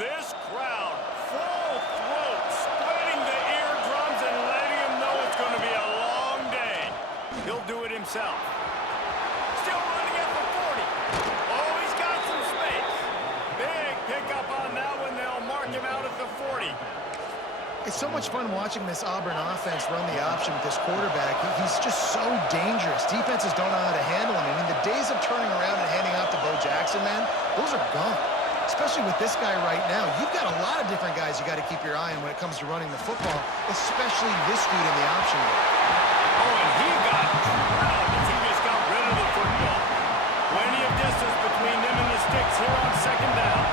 This crowd, full throat, splitting the eardrums and letting him know it's going to be a long day. He'll do it himself. Still running at the 40. Oh, he's got some space. Big pickup on that one. They'll mark him out at the 40. It's so much fun watching this Auburn offense run the option with this quarterback. He's just so dangerous. Defenses don't know how to handle him. I mean, the days of turning around and handing off to Bo Jackson, man, those are gone. Especially with this guy right now. You've got a lot of different guys you got to keep your eye on when it comes to running the football, especially this dude in the option game. Oh, and he got drowned as he just got rid of the football. Plenty of distance between them and the sticks here on second down.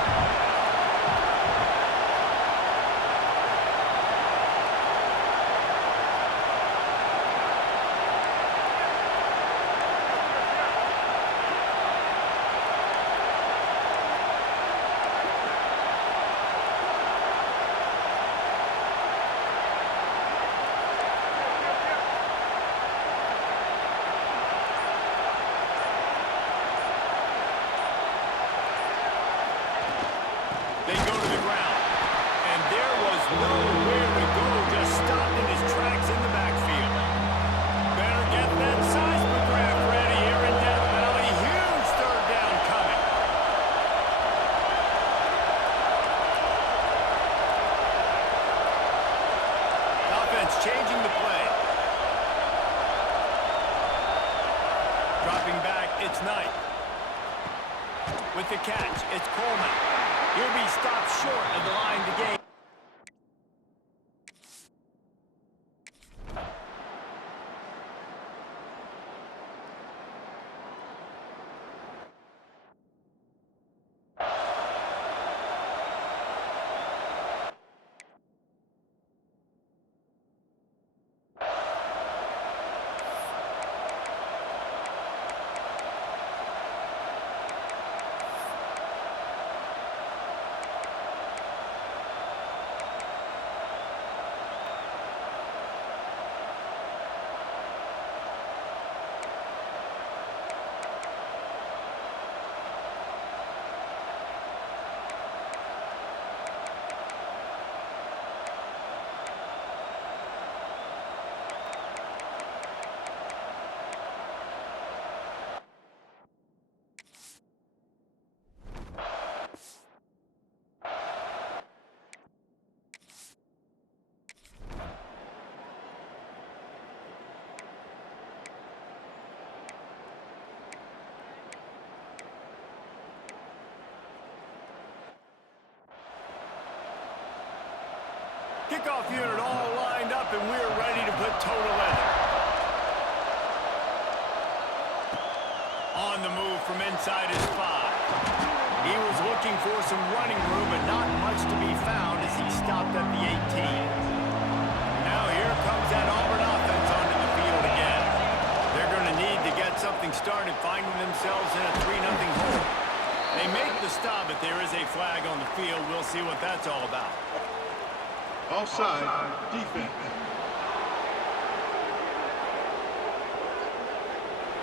They go to the ground, and there was nowhere to go, just stopped in his tracks in the backfield. Better get that seismograph ready here in Death Valley. Huge third down coming. Offense changing the play. Dropping back, it's Knight. With the catch, it's Coleman. He'll be stopped short of the line to gain. Kickoff unit all lined up, and we're ready to put total leather. On the move from inside his 5. He was looking for some running room, but not much to be found as he stopped at the 18. Now here comes that Auburn offense onto the field again. They're going to need to get something started, finding themselves in a 3-0 hole. They make the stop, but there is a flag on the field. We'll see what that's all about. Offside, defense.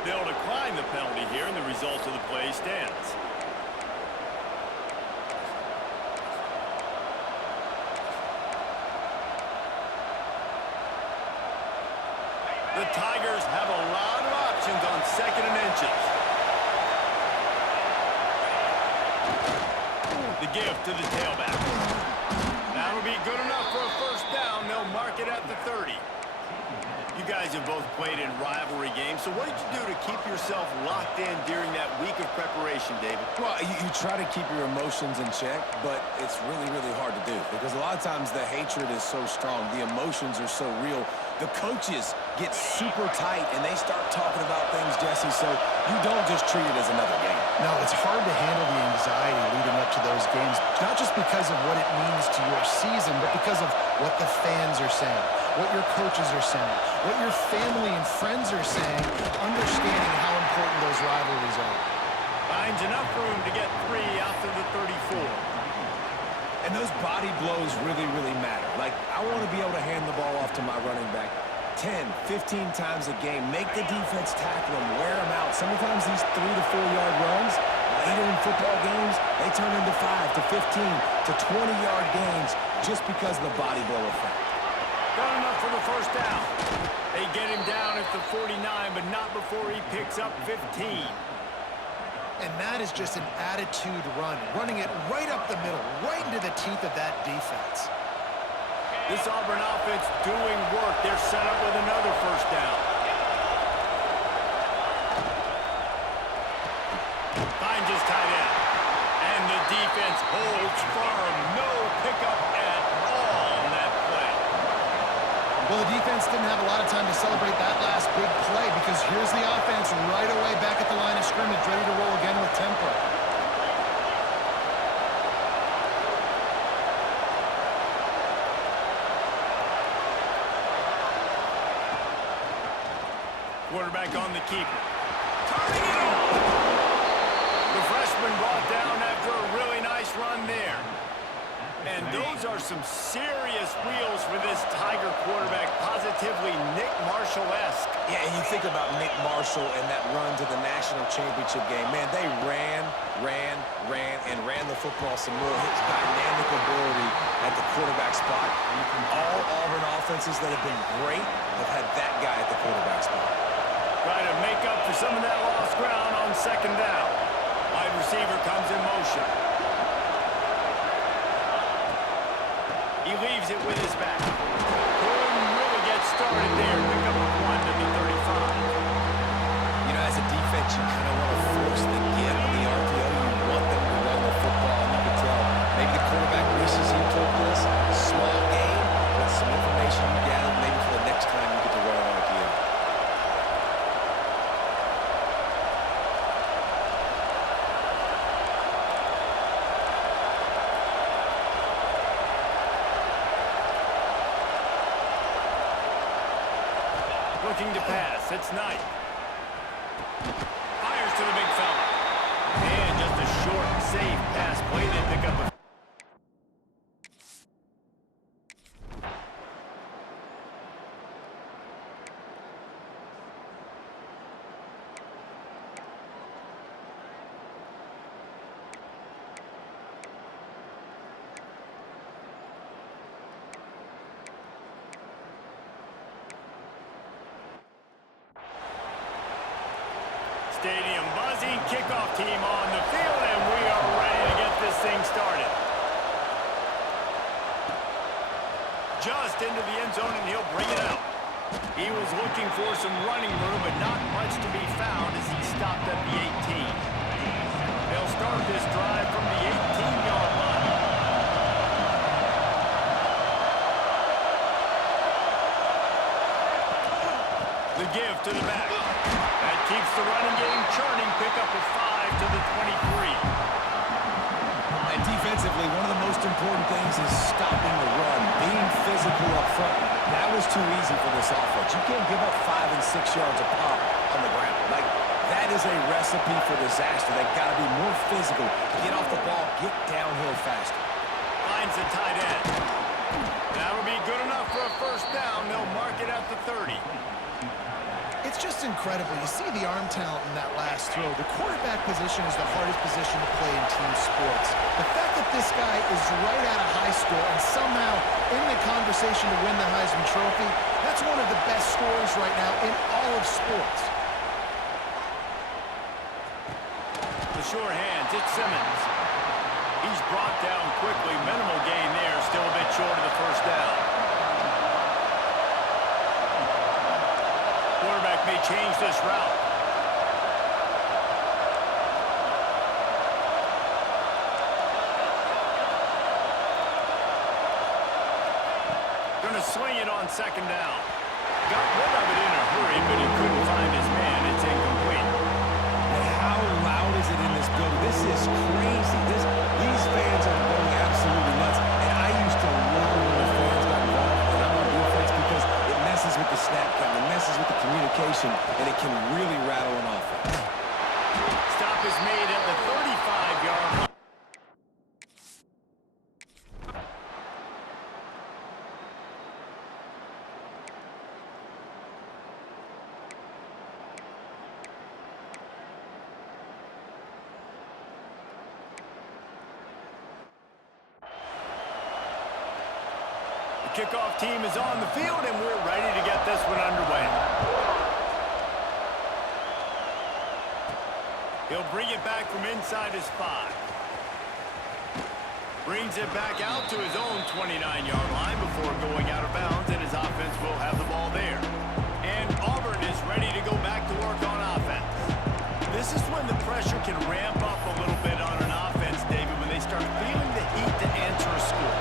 They'll decline the penalty here, and the result of the play stands. The Tigers have a lot of options on 2nd and inches. The give to the tailback. That'll be good enough for a first down. They'll mark it at the 30. You guys have both played in rivalry games, so what did you do to keep yourself locked in during that week of preparation, David? Well, you try to keep your emotions in check, but it's really, really hard to do because a lot of times the hatred is so strong. The emotions are so real. The coaches get super tight, and they start talking about things, Jesse, so you don't just treat it as another game. No, it's hard to handle the anxiety leading up to those games, not just because of what it means to your season, but because of what the fans are saying, what your coaches are saying, what your family and friends are saying, understanding how important those rivalries are. Finds enough room to get 3 out to the 34. And those body blows really, really matter. Like, I want to be able to hand the ball off to my running back 10, 15 times a game. Make the defense tackle him, wear him out. Sometimes these 3 to 4 yard runs later in football games, they turn into 5 to 15 to 20-yard gains just because of the body blow effect. Got enough for the first down. They get him down at the 49, but not before he picks up 15. And that is just an attitude run, running it right up the middle, right into the teeth of that defense. This Auburn offense doing work. They're set up with another first down. Finds his tight end. And the defense holds firm. No pickup at all on that play. Well, the defense didn't have a lot of time to celebrate that last big play because here's the offense right away back at the line of scrimmage, ready to roll again with tempo. Quarterback on the keeper. Turning it on! The freshman brought down after a really nice run there. And those are some serious wheels for this Tiger quarterback, positively Nick Marshall-esque. Yeah, and you think about Nick Marshall and that run to the national championship game. Man, they ran the football some more. His dynamic ability at the quarterback spot. All Auburn offenses that have been great have had that guy at the quarterback spot. Trying to make up for some of that lost ground on second down. Wide receiver comes in motion. He leaves it with his back. Couldn't really get started there. Pick up a 1 to the 35. You know, as a defense, you kind of want to force the get on the RPO. You want them to run the football, and you can tell maybe the quarterback wishes he took this small game, but some information you gathered maybe for the next time you get to run an RPO. Looking to pass. It's Knight. Fires to the big fella. And just a short, safe pass play. They pick up a... Stadium buzzing, kickoff team on the field, and we are ready to get this thing started. Just into the end zone, and he'll bring it out. He was looking for some running room, but not much to be found as he stopped at the 18. They'll start this drive from the 18-yard line. The give to the back. That keeps the running game churning. Pick up a 5 to the 23. And defensively, one of the most important things is stopping the run, being physical up front. That was too easy for this offense. You can't give up 5 and 6 yards a pop on the ground. Like, that is a recipe for disaster. They've got to be more physical, get off the ball, get downhill faster. Finds the tight end. That'll be good enough for a first down. They'll mark it at the 30. It's just incredible. You see the arm talent in that last throw. The quarterback position is the hardest position to play in team sports. The fact that this guy is right out of high school and somehow in the conversation to win the Heisman Trophy, that's one of the best scorers right now in all of sports. The sure hands, it's Simmons. He's brought down quickly. Minimal gain there. Still a bit short of the first down. Quarterback may change this route. Going to swing it on second down. Got rid of it in a hurry, but he couldn't find his man. It's incomplete. And how loud is it in this building? This is crazy. These fans are going absolutely nuts. And I used to love when the fans got involved, and I'm on defense because it messes with the snap count, it messes with the communication, and it can really rattle an offense. Stop is made at the 35-yard line. kickoff team is on the field, and we're ready to get this one underway. He'll bring it back from inside his 5. Brings it back out to his own 29-yard line before going out of bounds, and his offense will have the ball there. And Auburn is ready to go back to work on offense. This is when the pressure can ramp up a little bit on an offense, David, when they start feeling the heat to answer a score.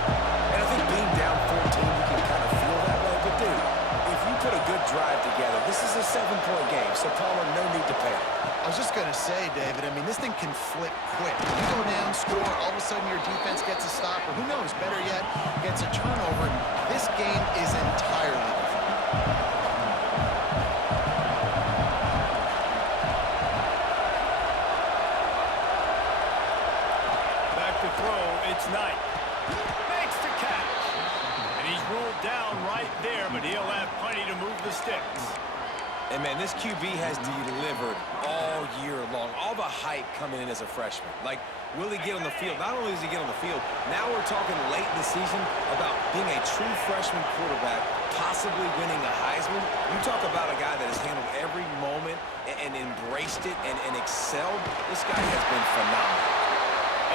And I think being down 14, you can kind of feel that way. But, dude, if you put a good drive together, this is a 7-point game, so Palmer, no need to panic. I was just going to say, David, I mean, this thing can flip quick. You go down, score, all of a sudden your defense gets a stop, or who knows, better yet, gets a turnover. This game is entirely different. Back to throw, it's Knight. Makes the catch. And he's ruled down right there, but he'll have plenty to move the sticks. And, man, this QB has delivered all year long. All the hype coming in as a freshman. Like, will he get on the field? Not only does he get on the field, now we're talking late in the season about being a true freshman quarterback, possibly winning a Heisman. You talk about a guy that has handled every moment and embraced it and excelled. This guy has been phenomenal.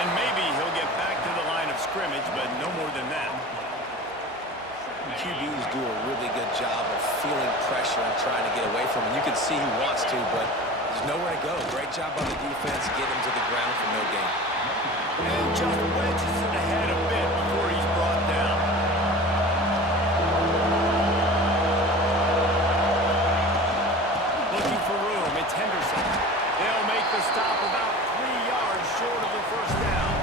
And maybe he'll get back to the line of scrimmage, but no more than that. QBs do a really good job of feeling pressure and trying to get away from it. You can see he wants to, but there's nowhere to go. Great job on the defense, get him to the ground for no gain. And just wedges it ahead a bit before he's brought down. Looking for room, it's Henderson. They'll make the stop about 3 yards short of the first down.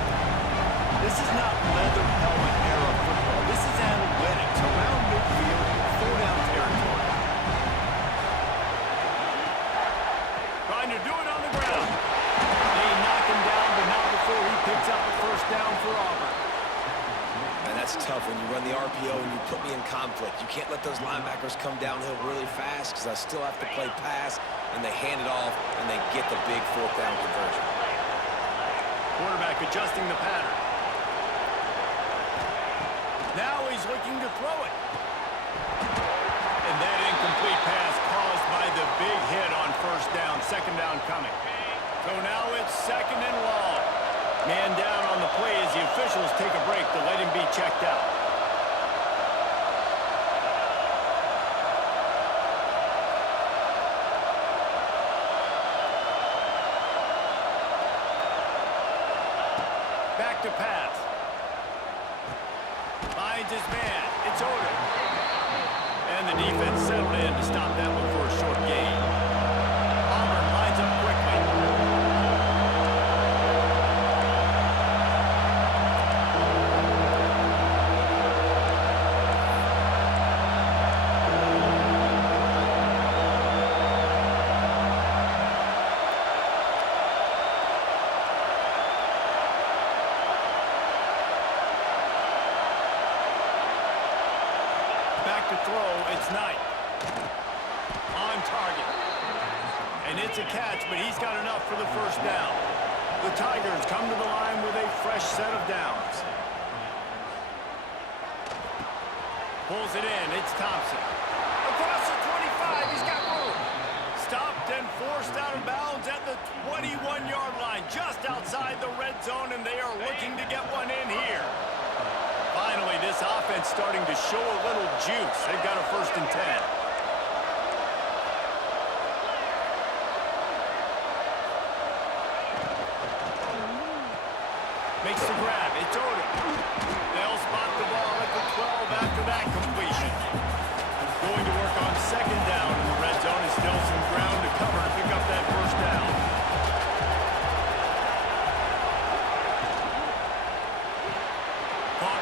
This is not leather helmet era football. This is analytics around midfield, 4-down territory. Trying to do it on the ground. They knock him down, but not before he picks up the first down for Auburn. And that's tough when you run the RPO and you put me in conflict. You can't let those linebackers come downhill really fast because I still have to play pass, and they hand it off, and they get the big 4th-down conversion. Quarterback adjusting the pattern. Now he's looking to throw it. And that incomplete pass caused by the big hit on first down. 2nd down coming. So now it's 2nd and long. Man down on the play as the officials take a break to let him be checked out. Back to pass. Finds his man. It's Auburn. And the defense settled in to stop that one for a short gain. Auburn lines up quickly. Back to throw, it's Knight. On target. And it's a catch, but he's got enough for the first down. The Tigers come to the line with a fresh set of downs. Pulls it in, it's Thompson. Across the 25, he's got room. Stopped and forced out of bounds at the 21-yard line, just outside the red zone, and they are looking to get one in here. Finally, this offense starting to show a little juice. They've got a 1st and 10. Makes the grab. It's Auburn. They'll spot the ball at the 12 after that completion. Going to work on 2nd down in the red zone. Is still some ground to cover to pick up that first down.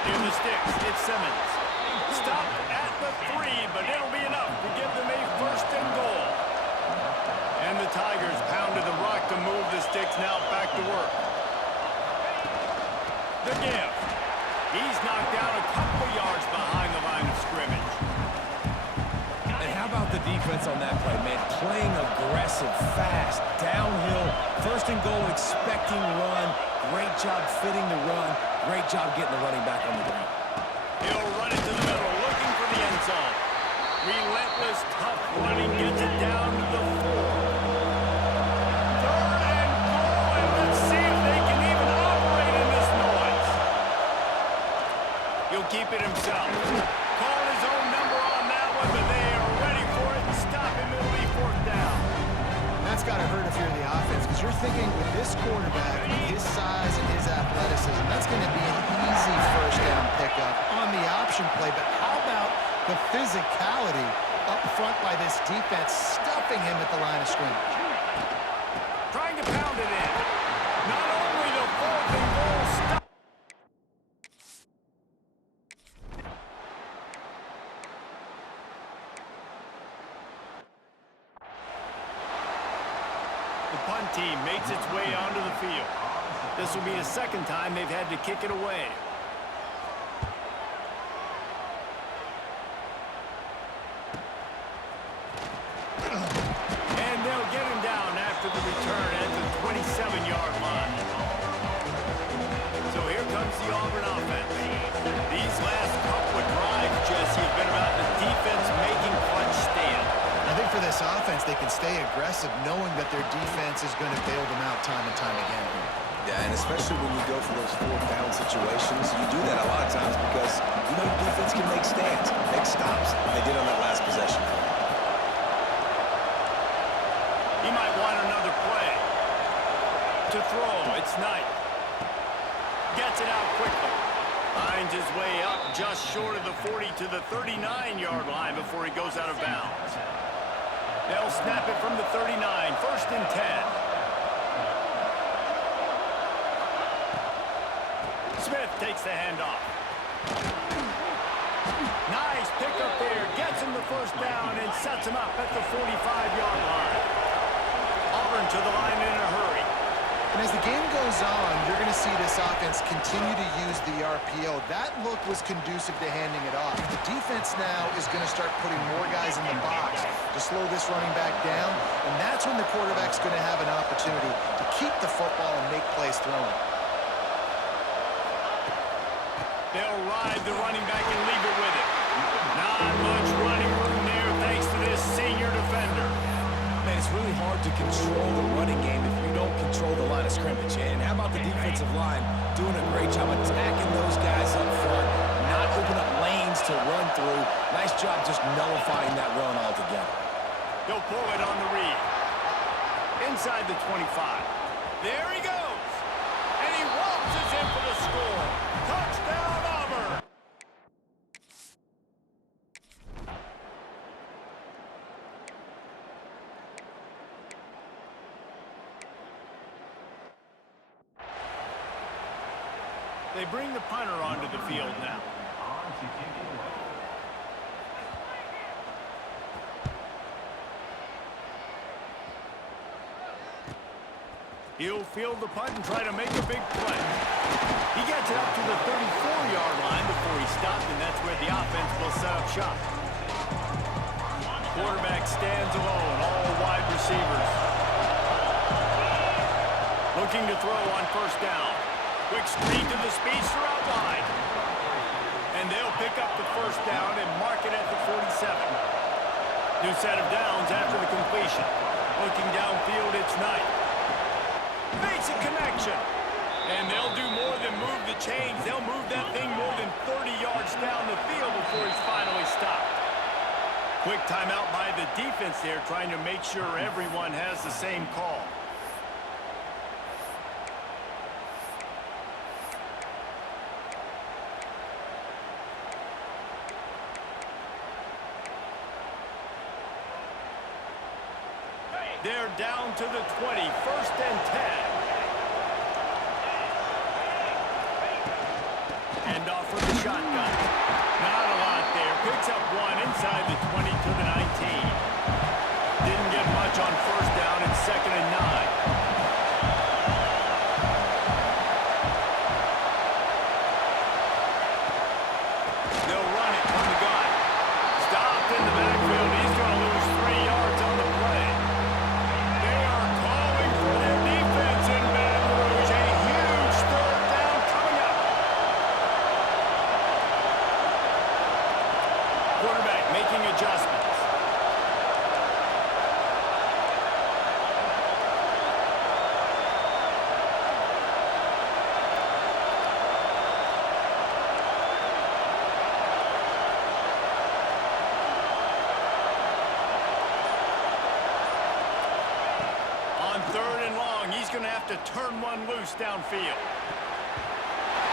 In the sticks, it's Simmons. Stopped at the 3, but it'll be enough to give them a 1st and goal. And the Tigers pounded the rock to move the sticks. Now back to work. The give. He's knocked down a couple of yards behind the line of scrimmage. And how about the defense on that play, man? Playing aggressive, fast, downhill, 1st and goal, expecting run. Great job fitting the run. Great job getting the running back on the ground. He'll run it to the middle. the end zone. Relentless, tough running gets it down to the 4. Third and goal, and let's see if they can even operate in this noise. He'll keep it himself. Called his own number on that one, but they are ready for it and stop him. It'll be 4th down. That's got to hurt if you're the offense, because you're thinking with this quarterback, with his size and his athleticism, that's going to be an easy first down pickup on the option play. But how about the physicality up front by this defense, stuffing him at the line of scrimmage? Trying to pound it in. Not only the 4th and goal stop. The punt team makes its way onto the field. This will be the second time they've had to kick it away. And they'll get him down after the return at the 27-yard line. So here comes the Auburn offense. These last couple of drives, Jesse, have been about the defense making clutch stand. I think for this offense, they can stay aggressive knowing that their defense is going to bail them out time and time again. Yeah, and especially when you go for those 4th down situations, you do that a lot of times because you know your defense can make stands, make stops. They did on that last possession. He might want another play. To throw, it's Knight. Gets it out quickly. Finds his way up just short of the 40 to the 39-yard line before he goes out of bounds. They'll snap it from the 39, 1st and 10. Smith takes the handoff. Nice pick up there. Gets him the first down and sets him up at the 45-yard line. Auburn to the line in a hurry. And as the game goes on, you're going to see this offense continue to use the RPO. That look was conducive to handing it off. The defense now is going to start putting more guys in the box to slow this running back down, and that's when the quarterback's going to have an opportunity to keep the football and make plays throwing. They'll ride the running back and leave it with it. Not much running room there thanks to this senior defender. Man, it's really hard to control the running game if you don't control the line of scrimmage. And how about the defensive line doing a great job attacking those guys up front, not open up lanes to run through. Nice job just nullifying that run altogether. They'll pull it on the read. Inside the 25. There he goes. And he waltzes in for the score. Touchdown, Auburn. They bring the punter onto the field now. He'll field the punt and try to make a big play. He gets it up to the 34-yard line before he stopped, and that's where the offense will set up shop. Quarterback stands alone, all wide receivers. Looking to throw on 1st down. Quick screen to the speedster out wide. And they'll pick up the 1st down and mark it at the 47. New set of downs after the completion. Looking downfield, it's Knight. Basic connection. And they'll do more than move the chains. They'll move that thing more than 30 yards down the field before he's finally stopped. Quick timeout by the defense there, trying to make sure everyone has the same call. They're down to the 20, 1st and 10. Hand off with the shotgun. Not a lot there. Picks up one inside the 20 to the 19. Didn't get much on 1st down and 2nd and 9. They'll run it from the gun. Stopped in the backfield. He's going to lose 3 yards on the play. They are calling for their defense, going to have to turn one loose downfield.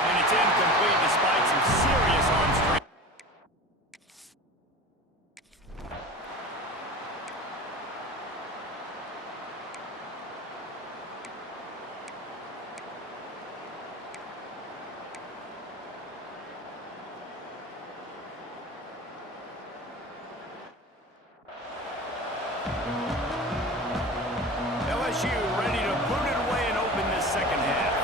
And it's incomplete despite some serious arm strength. LSU ready to boot it away and open this second half.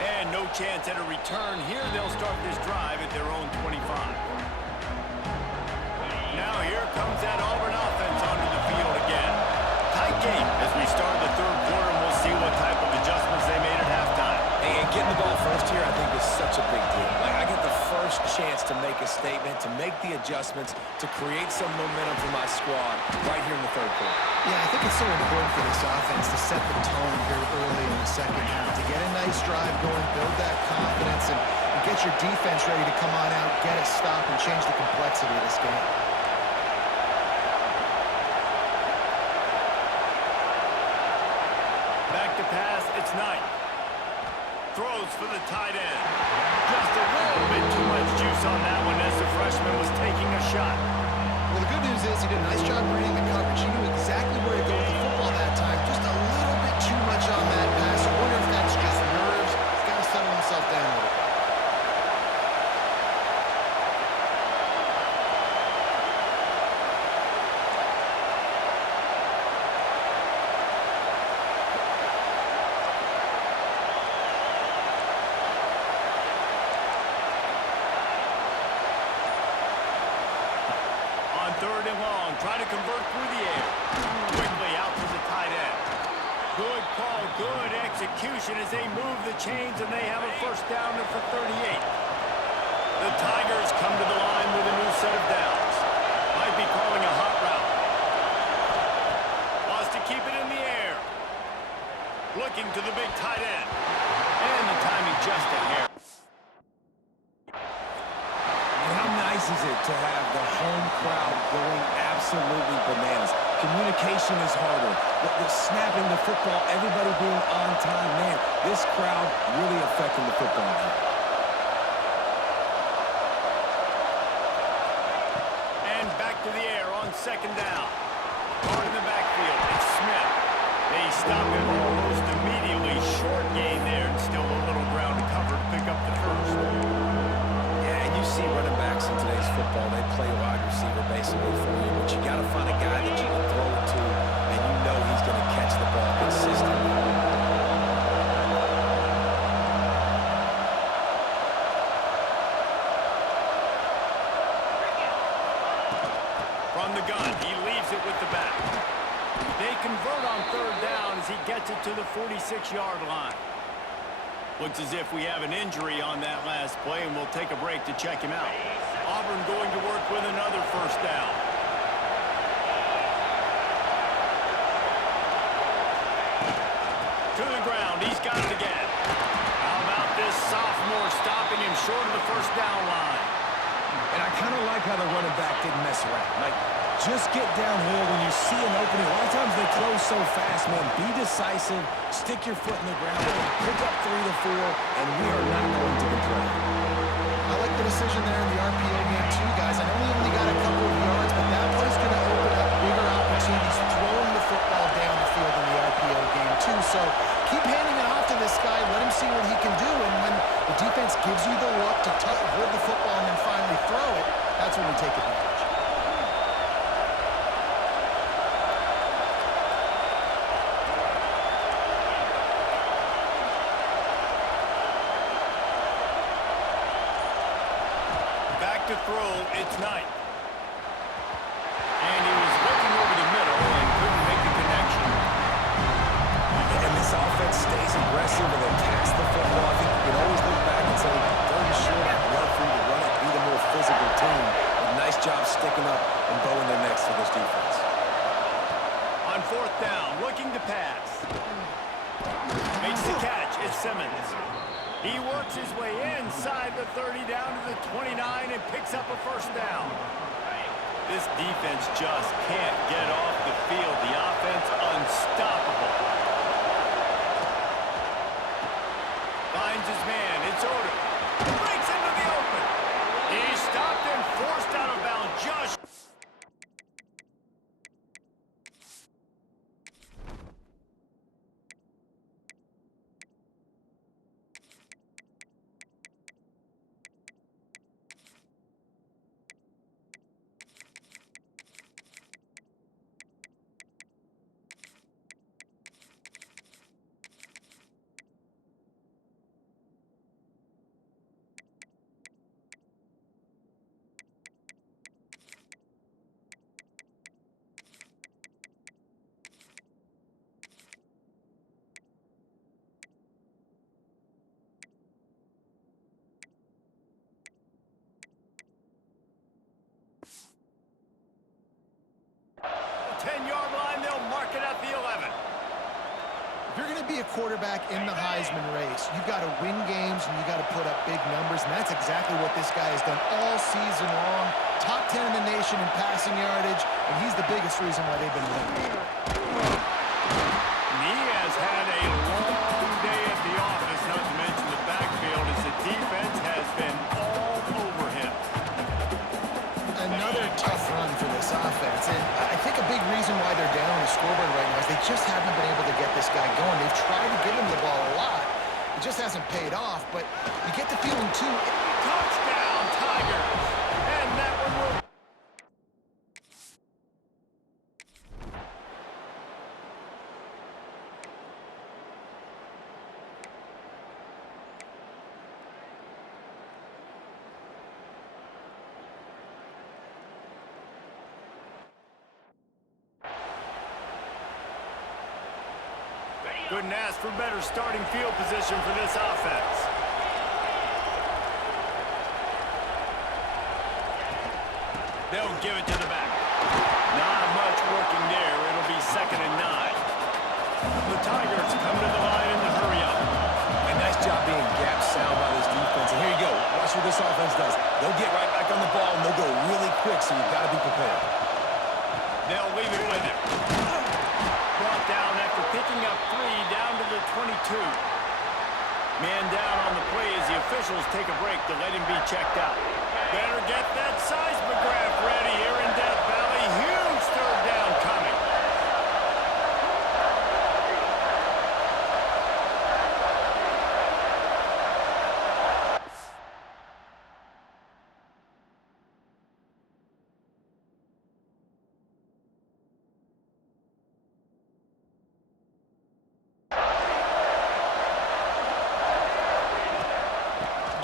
And no chance at a return here. They'll start this drive at their own 25. Now here comes that Auburn offense onto the field again. Tight game as we start the third quarter, and we'll see what type of adjustments they made at halftime. And getting the ball first here, I think, is such a big deal. Like, I get the first chance to make a statement, to make the adjustments, to create some momentum for my squad right here in the third quarter. Yeah, I think it's so important for this offense to set the tone here early in the second half, to get a nice drive going, build that confidence, and get your defense ready to come on out, get a stop, and change the complexity of this game. Back to pass, it's Knight. Throws for the tight end. Just a little bit too much juice on that one as the freshman was taking a shot. Well, the good news is he did a nice job reading the coverage. He knew exactly where to go with the football that time. Just a little bit too much on that pass. I wonder if that's just nerves. He's got to settle himself down a little bit. Third and long, try to convert through the air. Quickly out to the tight end. Good call, good execution as they move the chains, and they have a first down at the 38. The Tigers come to the line with a new set of downs. Might be calling a hot route. Wants to keep it in the air. Looking to the big tight end. And the timing just a hair. How nice is it to have the home crowd going absolutely bananas? Communication is harder. The snapping the football, everybody being on time. Man, this crowd really affecting the football game. And back to the air on second down. Hard in the backfield, it's Smith. They stop him almost immediately. Short gain there, and still a little ground to cover to pick up the first. You see running backs in today's football, they play wide receiver basically for you, but you got to find a guy that you can throw it to, and you know he's going to catch the ball consistently. From the gun, he leaves it with the back. They convert on third down as he gets it to the 46-yard line. Looks as if we have an injury on that last play, and we'll take a break to check him out. Auburn going to work with another first down. To the ground, he's got it again. How about this sophomore stopping him short of the first down line? And I kind of like how the running back didn't mess around. Like, just get downhill when you see an opening. A lot of times they close so fast, man. Be decisive, stick your foot in the ground, pick up 3 to 4, and we are not going to complain. I like the decision there in the RPO game too, guys. I know he only got a couple of yards, but that play's going to open up bigger opportunities throwing the football down the field in the RPO game too. So keep handing it off to this guy. Let him see what he can do. And when the defense gives you the look to hold the football and then finally throw it, that's when we take advantage. To throw, it's Knight. And he was looking over the middle and couldn't make the connection. And this offense stays aggressive and attacks the football. I think you can always look back and say, third and short, I'd love for you to run it, be the more physical team. But nice job sticking up and bowing their necks for this defense. On fourth down, looking to pass. Makes the catch, it's Simmons. He works his way inside the 30 down to the 29 and picks up a first down. This defense just can't get off the field. The offense unstoppable. Finds his man. It's Auburn. Breaks into the open. He's stopped and forced out of bounds. Just be a quarterback in the Heisman race, you've got to win games and you got to put up big numbers, and that's exactly what this guy has done all season long. Top 10 in the nation in passing yardage, and he's the biggest reason why they've been winning. He has had a long day at the office, not to mention the backfield, as the defense has been all over him. Another tough run for this offense, and I think a big reason why they're down on the scoreboard right now is they just haven't been able to get this guy going. They've tried to give him the ball a lot. It just hasn't paid off, but you get the feeling, too. Touchdown, Tigers! And that one will... Couldn't ask for better starting field position for this offense. They'll give it to the back. Not much working there. It'll be 2nd and 9. The Tigers come to the line in the hurry up. A nice job being gap sound by this defense. And here you go. Watch what this offense does. They'll get right back on the ball, and they'll go really quick, so you've got to be prepared. They'll leave it with him. Brought down after picking up 3 down to the 22. Man down on the play as the officials take a break to let him be checked out. Better get that seismograph ready here in Death Valley. Huge 3rd down coming.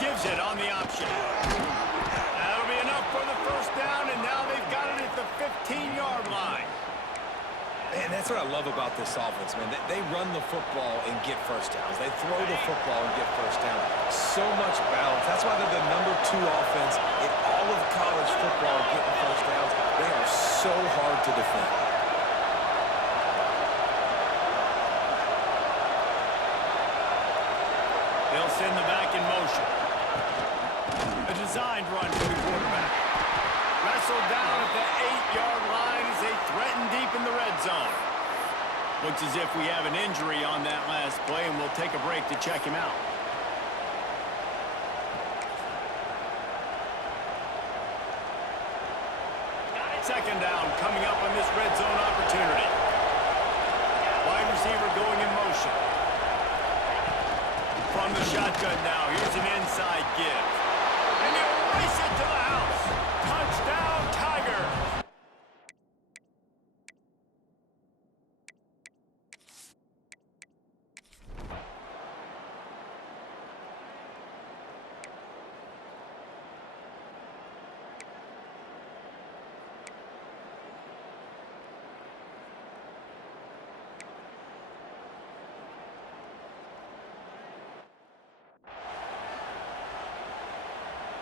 Gives it on the option. That'll be enough for the 1st down, and now they've got it at the 15-yard line. And that's what I love about this offense, man. They run the football and get 1st downs. They throw the football and get 1st down. So much balance. That's why they're the #2 offense in all of college football getting 1st downs. They are so hard to defend. They'll send the back in motion. A designed run for the quarterback. Wrestled down at the 8-yard line as they threaten deep in the red zone. Looks as if we have an injury on that last play, and we'll take a break to check him out. Second down coming up on this red zone opportunity. Wide receiver going in motion. From the shotgun now, here's an inside give. And you race it to the house. Touchdown, Tiger.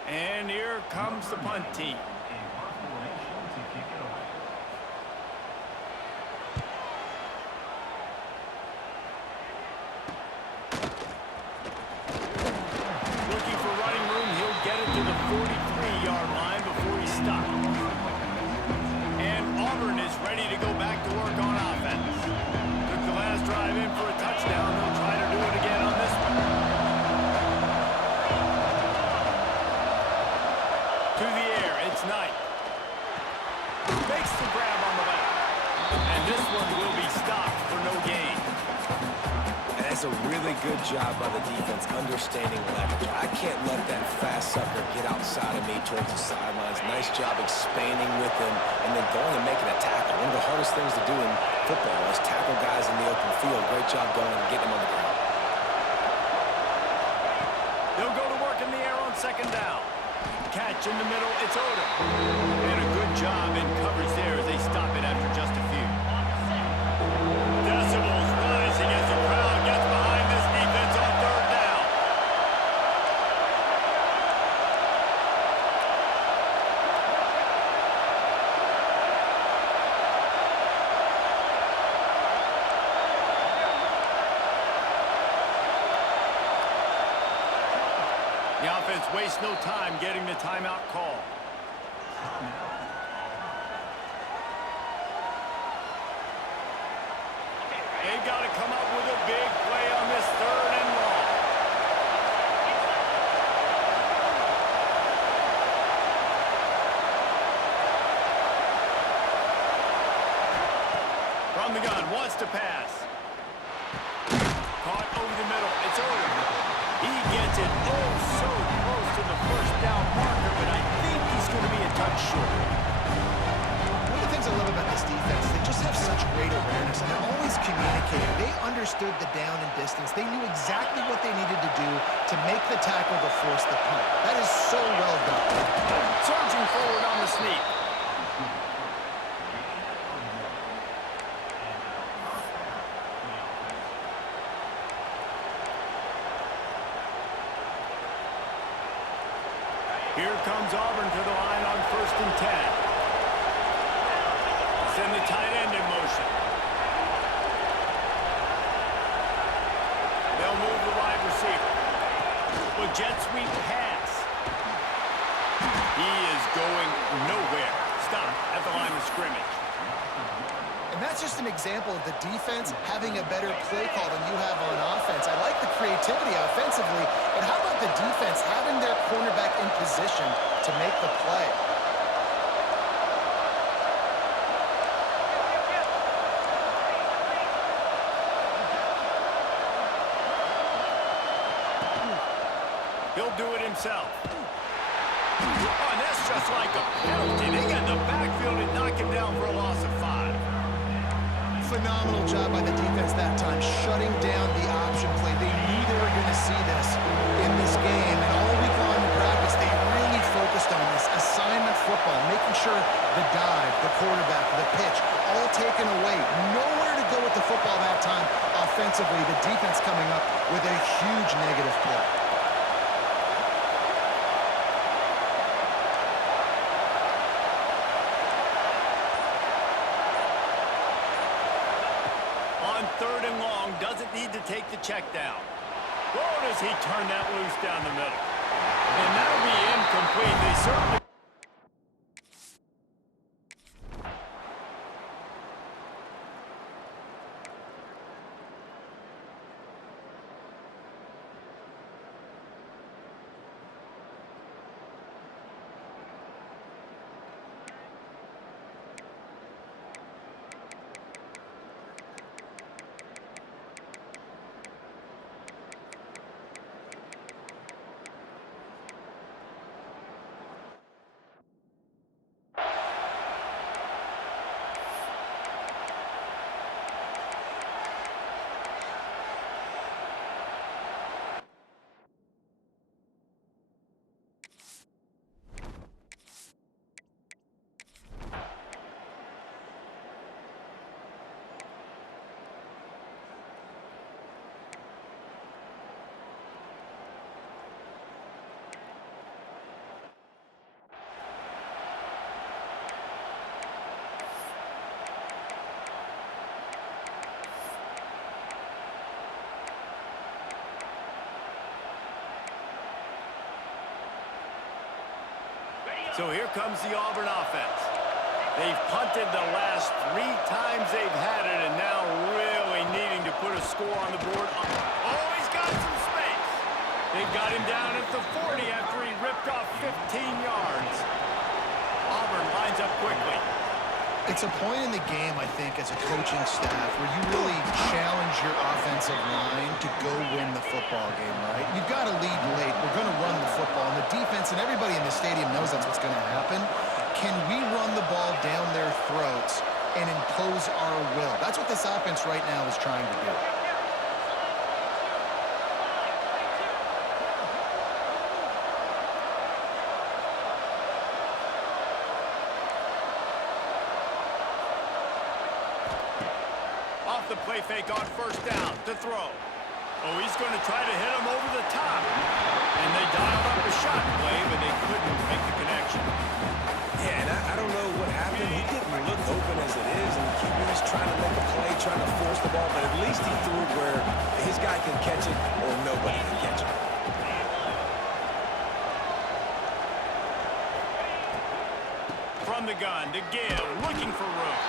And here comes the punt team. Looking for running room. He'll get it to the 43-yard line before he stops. is a really good job by the defense understanding leverage. I can't let that fast sucker get outside of me towards the sidelines. Nice job expanding with him and then going and making a tackle. One of the hardest things to do in football is tackle guys in the open field. Great job going and getting them on the ground. They'll go to work in the air on second down. Catch in the middle, it's Auburn. And a good job in coverage there as they stop it after just a few. Decibels rising as the crowd gets behind this defense on third down. The offense wastes no time getting the timeout call. They've got to come up with a big play on this third and long. From the gun, wants to pass. Caught over the middle. It's Auburn. He gets it oh so close to the first down marker, but I think he's going to be a touch short. One of the things I love about this defense, they just have such great awareness, and they're always communicating. They understood the down and distance. They knew exactly what they needed to do to make the tackle to force the punt. That is so well done. Surging forward on the sneak. Here comes Auburn to the line on 1st and 10. Send the tight end in motion. They'll move the wide receiver. Well, jet sweep pass. He is going nowhere. Stop at the line of scrimmage. And that's just an example of the defense having a better play call than you have on offense. I like the creativity offensively, but how about the defense having their cornerback in position to make the play? He'll do it himself. Oh, and that's just like a penalty. They get in the backfield and knock him down for a loss of 5. Phenomenal job by the defense that time, shutting down the option play. They knew they were going to see this in this game, and all week long in practice, they really focused on this assignment football, making sure the dive, the quarterback, the pitch, all taken away. Nowhere to go with the football that time offensively. The defense coming up with a huge negative play. Third and long, doesn't need to take the check down. Whoa, does he turn that loose down the middle? And that'll be incomplete. They certainly... So here comes the Auburn offense. They've punted the last 3 times they've had it, and now really needing to put a score on the board. Oh, he's got some space. They've got him down at the 40 after he ripped off 15 yards. Auburn lines up quickly. It's a point in the game, I think, as a coaching staff where you really challenge your offensive line to go win the football game, right? You've got to lead late. We're going to run the football. And the defense and everybody in the stadium knows that's what's going to happen. Can we run the ball down their throats and impose our will? That's what this offense right now is trying to do. Off the play fake on first down to throw. Oh, he's going to try to hit him over the top. And they dialed up a shot play, but they couldn't make the connection. Yeah, and I don't know what happened. He didn't look open as it is, and the QB's trying to make a play, trying to force the ball, but at least he threw it where his guy can catch it or nobody can catch it. From the gun to give, looking for room.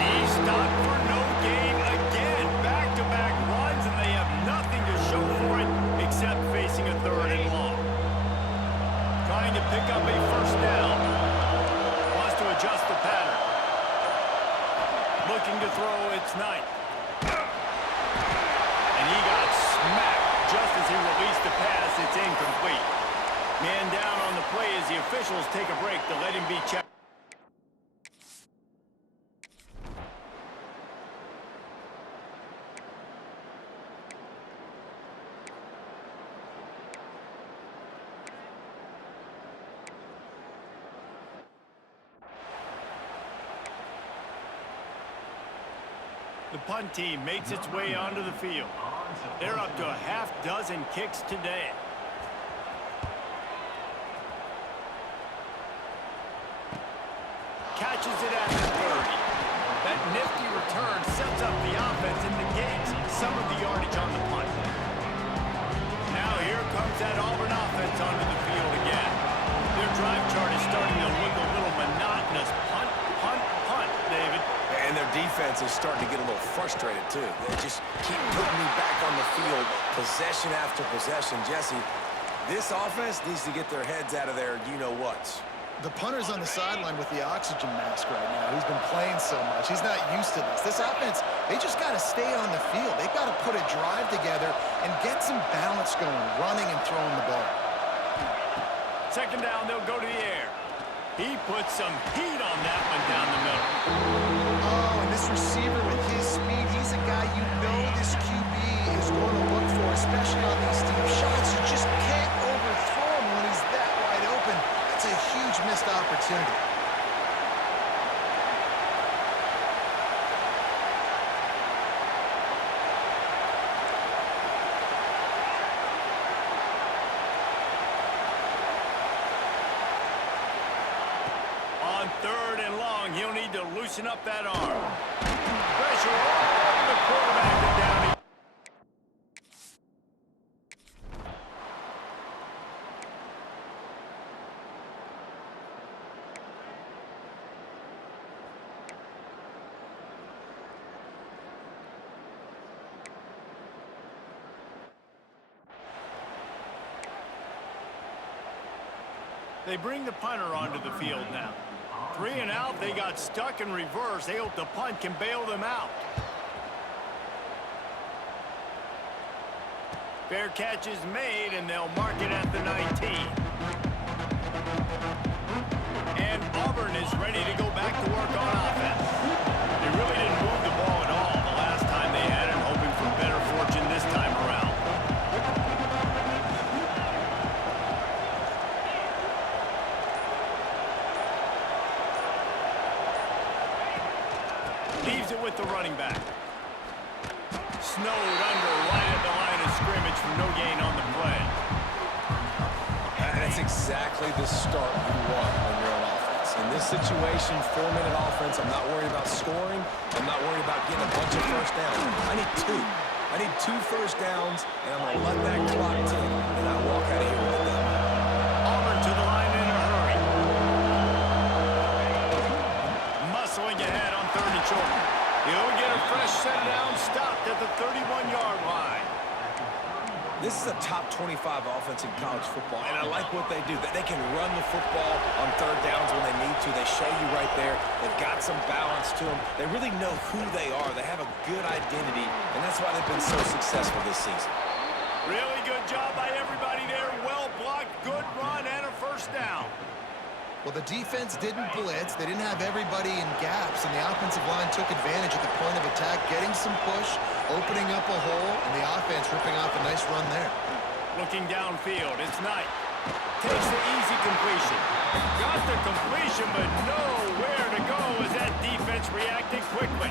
He stopped for no gain again. Back-to-back runs, and they have nothing to show for it except facing a third and long. Trying to pick up a first down. Wants to adjust the pattern. Looking to throw, it's Knight. And he got smacked just as he released the pass. It's incomplete. Man down on the play as the officials take a break to let him be checked. The punt team makes its way onto the field. They're up to a half dozen kicks today. Catches it at the 30. That nifty return sets up the offense and negates some of the yardage on the punt. Now here comes that Auburn offense onto the field again. Their drive chart is starting to look a little monotonous. Punt, punt, punt, David. And their defense is starting to get a little frustrated, too. They just keep putting me back on the field, possession after possession. Jesse, this offense needs to get their heads out of their you-know-whats. The punter's on the sideline with the oxygen mask right now. He's been playing so much. He's not used to this. This offense, they just got to stay on the field. They've got to put a drive together and get some balance going, running and throwing the ball. Second down, they'll go to the air. He puts some heat on that one down the middle. Oh, and this receiver with his speed, he's a guy you know this QB is going to look for, especially on these deep shots. You just can't overthrow him when he's that wide open. It's a huge missed opportunity. On third and long, he'll need to loosen up that arm. Pressure all over the quarterback and down. They bring the punter onto the field now. 3 and out, they got stuck in reverse. They hope the punt can bail them out. Fair catch is made, and they'll mark it at the 19. And Auburn is ready to go back to work on offense. They really didn't move the ball at all the last time they had it, hoping for better fortune this time around. Leaves it with the running back. Snowed under right at the line of scrimmage for no gain on the play. That's exactly the start you want when you're on offense. In this situation, 4-minute offense, I'm not worried about scoring. I'm not worried about getting a bunch of first downs. I need 2. I need 2 first downs, and I'm going to let that clock tick, and I walk out of here with a dub. Auburn to the line in a hurry. Muscling ahead on third and short. He'll get a fresh set down, stopped at the 31-yard line. This is a top 25 offense in college football, and I like what they do. They can run the football on third downs when they need to. They show you right there. They've got some balance to them. They really know who they are. They have a good identity, and that's why they've been so successful this season. Really good job by everybody there. Well blocked, good run, and a first down. Well, the defense didn't blitz. They didn't have everybody in gaps, and the offensive line took advantage at the point of attack, getting some push, opening up a hole, and the offense ripping off a nice run there. Looking downfield, it's Knight. Takes the easy completion. Got the completion, but nowhere to go as that defense reacted quickly.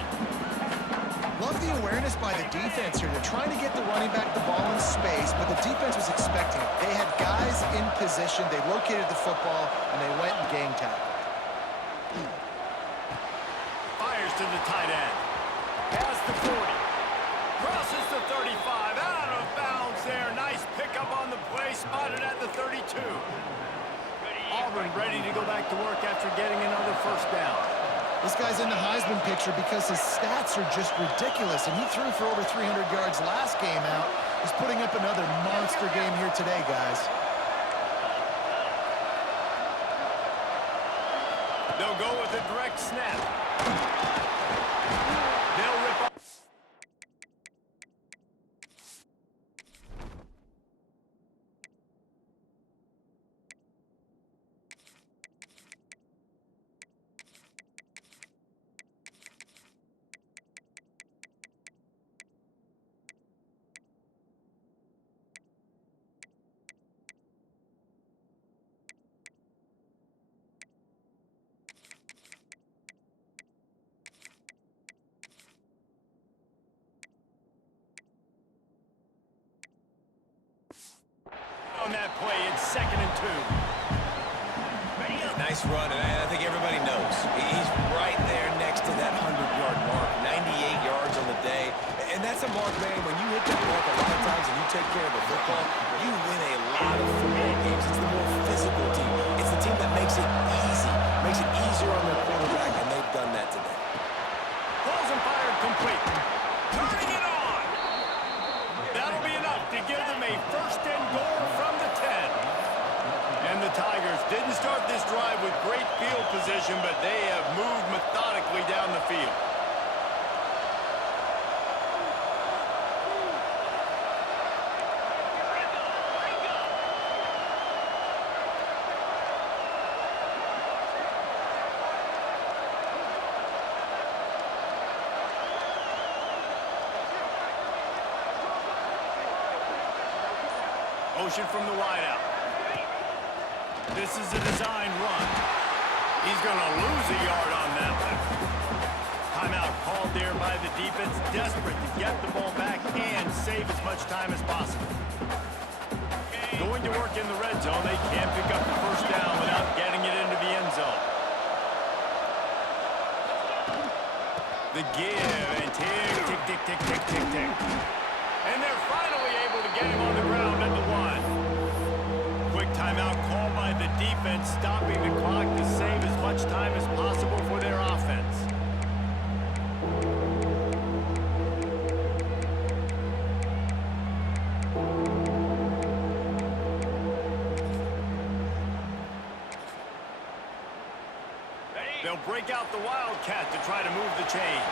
Love the awareness by the defense here. They're trying to get the running back the ball in space, but the defense was expecting it. They had guys in position. They located the football, and they went and game tackled. Fires to the tight end. Past the 40. Crosses the 35. Out of bounds there. Nice pickup on the play. Spotted at the 32. Auburn ready to go back to work after getting another first down. This guy's in the Heisman picture because his stats are just ridiculous, and he threw for over 300 yards last game out. He's putting up another monster game here today, guys. They'll go with a direct snap. They'll rip off. On that play, it's 2nd and 2. Nice run, and I think everybody knows. He's right there next to that 100-yard mark, 98 yards on the day. And that's a mark, man, when you hit that mark a lot of times and you take care of the football, you win a lot of football games. It's the more physical team. It's the team that makes it easy, makes it easier on their quarterback, and they've done that today. Balls and fired complete. Turning it on. That'll be enough to give them a 1st and goal from the 10. And the Tigers didn't start this drive with great field position, but they have moved methodically down the field. Motion from the wideout. This is a design run. He's going to lose a yard on that one. Timeout called there by the defense, desperate to get the ball back and save as much time as possible. Going to work in the red zone. They can't pick up the first down without getting it into the end zone. The give and tick, tick, tick, tick, tick, tick, tick. And they're finally able to get him on the ground at the 1. Quick timeout called by the defense, stopping the clock to save as much time as possible for their offense. They'll break out the Wildcat to try to move the chains.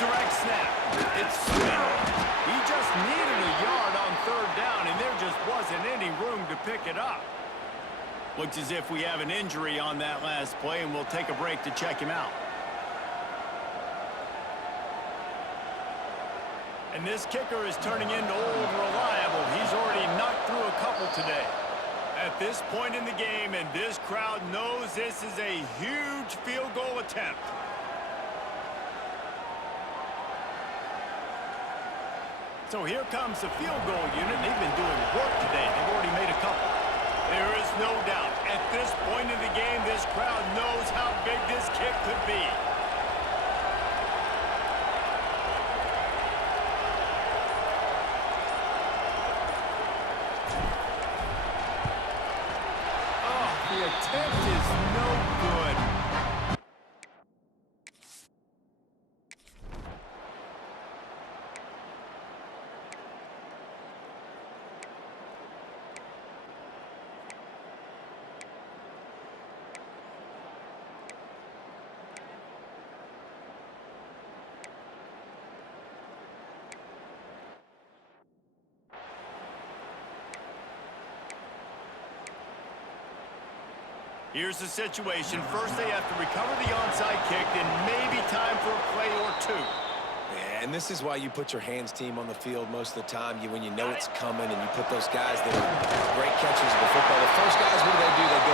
Direct snap. It's Smith. He just needed a yard on 3rd down, and there just wasn't any room to pick it up. Looks as if we have an injury on that last play, and we'll take a break to check him out. And this kicker is turning into old reliable. He's already knocked through a couple today. At this point in the game, and this crowd knows this is a huge field goal attempt. So here comes the field goal unit. They've been doing work today. They've already made a couple. There is no doubt. At this point in the game, this crowd knows how big this kick could be. Oh, the attempt is no good. Here's the situation. First, they have to recover the onside kick, then maybe time for a play or two. Yeah, and this is why you put your hands team on the field most of the time. When you know it's coming and you put those guys that are great catchers of the football. The first guys, what do? They go